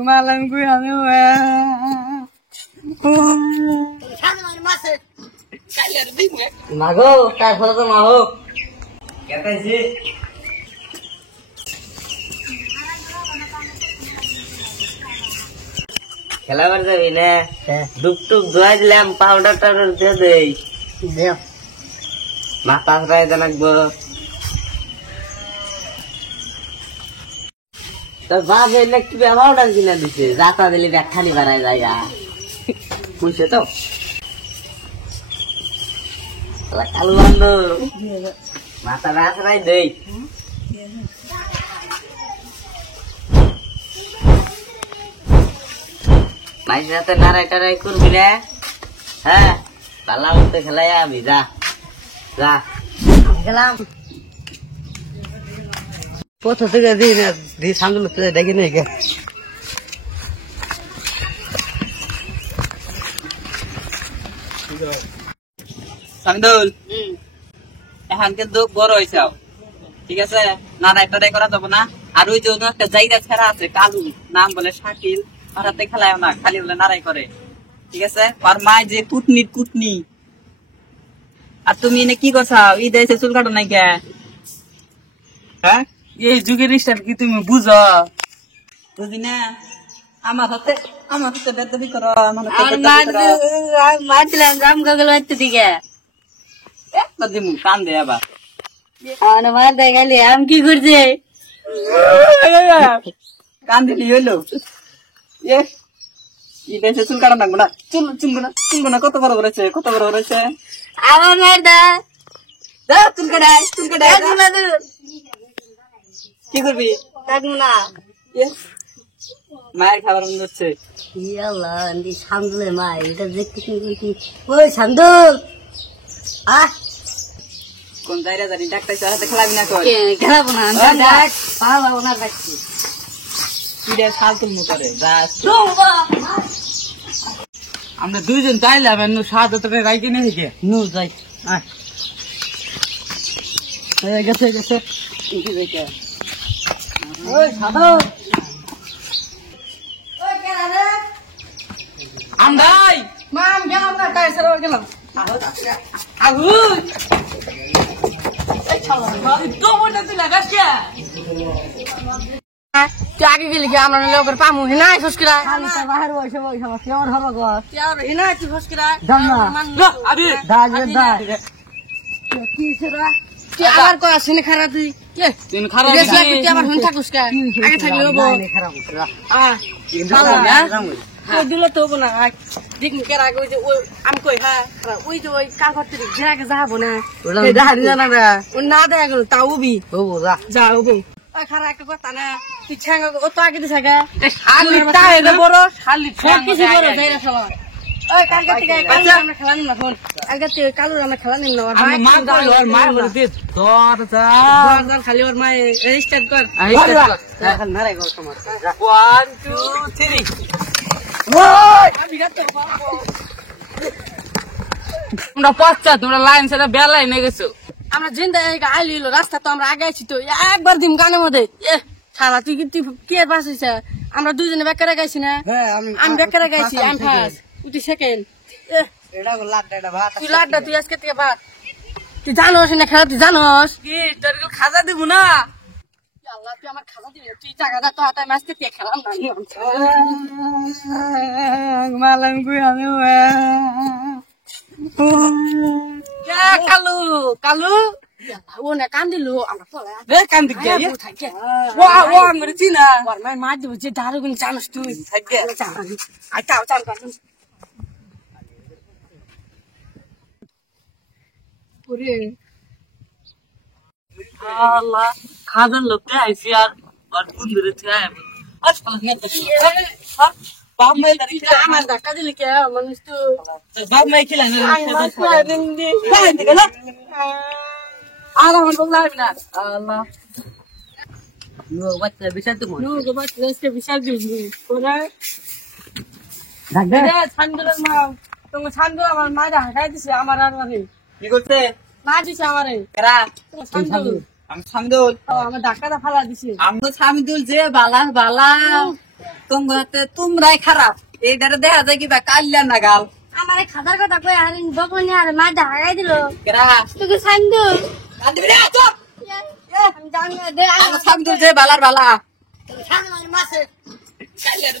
malam gue anu mago काय फरक माहो कहते जी খেলা বার যাবি না দুপ টুপ ধোয়া দিলাম পাউডার টাউডার দিয়ে দেই মাথা ফ্রাই লাগবো তো বাপ এলে কি পাউডার কিনা দিছে রাতা দিলে ব্যাখ্যানি বাড়ায় যায় বুঝছে তো কালু বান্ধ মাথা ফ্রাই দেই মাইসের হাতে নাড়াই টাড়াই করবি না হ্যাঁ পাল্লা উঠতে খেলাই আমি যা যা গেলাম প্রথম থেকে দিই না দিই সামনে দেখি নি গে সামদুল এখন কিন্তু বড় হয়েছে ঠিক আছে নাড়াই টাড়াই করা যাবো না আর ওই যে একটা জায়গা ছাড়া আছে কালু নাম বলে শাকিল আর হাতে খেলায় না খালি বলে নাড়াই করে ঠিক আছে আর মায় যে কুটনি আর তুমি এনে কি করছাও ঈদ এসে চুল কাটো নাই কে হ্যাঁ এই যুগের স্টাইল কি তুমি বুঝো বুঝি না আমার হাতে বেদবি করো মারছিলাম রাম গগল হচ্ছে দিকে দিমু কান দে আবার মার দে গেলি আম কি করছে কান দিলি হইলো চুল কাটা লাগবো না চুলবো না কত বড় করেছে আমার মায়ের দা চুল কাটাই কি করবি না মায়ের খাবার মনে হচ্ছে সান্দুলের মা এটা দেখতে ওই সান্দুল কোন জায়গা জানি ডাক্তার হাতে খেলাবি না খেলাবো না ডাকছি আমরা দুইজন চাইলাম সাত রাইকে নিয়ে যাই গেছে আমরাই মাম গেলাম না কাই সর গেলাম আগে গেলি কি আমরা লোকের পামু হিনাই ফসকিরা বাহির বসে কেমন হলো গো হিনাই তুই ফসকিরা কি সেরা তুই আবার কয় সিনে খারাপ তুই আবার হুন থাকুস আগে থাকলে হবো দিল তো হবো না দিক মুখের আগে ওই যে আমি কই হ্যাঁ ওই যে ওই কাগজ থেকে ঘেরাকে যাবো না ওই না দেখা গেল তা উবি হবো যা হবো ওই খারাপ একটা কথা না তুই ছ্যাঙ্গা ও তো আগে দিছে গে বড় কিছু বড় যাই না সবাই ওই কালকে থেকে আমরা খেলা নিলাম ফোন কালকে থেকে কালুর আমরা খেলা নিলাম খালি ওর মায়ে রেজিস্টার কর নারাই গো তোমার 1 2 3 পশ্চাৎ তোমরা লাইন সেটা বেলায় নিয়ে গেছো আমরা জিন্দা আইলিল রাস্তা তো আমরা আগে আছি তো একবার দিম গানের মধ্যে সারা তুই কি পাশে আমরা দুজনে বেকারে গাইছি না আমি বেকারে গাইছি আমি ফার্স্ট তুই সেকেন্ড তুই লাড্ডা তুই আজকে থেকে ভাত তুই জানোস না খেলা তুই জানোস কি তোর খাজা দিব না আল্লাহ তুই আমার খাজা দিবি তুই জায়গাটা তো হাতে ম্যাচ থেকে খেলাম না মালাম গুই আমি কালু ও না কান দিলো আমরা পড়া কান দিকে ও আমরা চিনা মার দিব যে দারুগুন জানোস তুই থাকে আচ্ছা চাল কান ওরে আল্লাহ খাজান লোকটা আইছি আর বন্ধুরে চাই আচ্ছা বাপ মাই দাঁড়ি আমার ধাক্কা দিলে কে মানুষ তো বাপ মাই খেলা না আর আমার বললাম না আল্লাহ নো বাচ্চা বিশাল তো নো বাচ্চা বিশাল দিবি ওরা ঢাকা ছান্দুরের মা তুমি ছান্দুর আমার মা ঢাকায় দিছে আমার আর কি করতে মা দিছে আমারে কারা ছান্দুর আমি সামিদুল। আমার ডাক্তারটা ফালা দিছে। আমি সামিদুল যে বালা বালা তোমরাই খারাপ এইটারে দেখা যায় কিবা কাল্যাণ না গাল আমার এই খাতার কথা কই আর বকনি আর মা ঢাকাই দিল কেরা তুই সান্দু কান্দিবি রে চুপ আমি জানি না দে আমি সামিদুল যে বালার বালা সামনে মাসে কাল্যাণ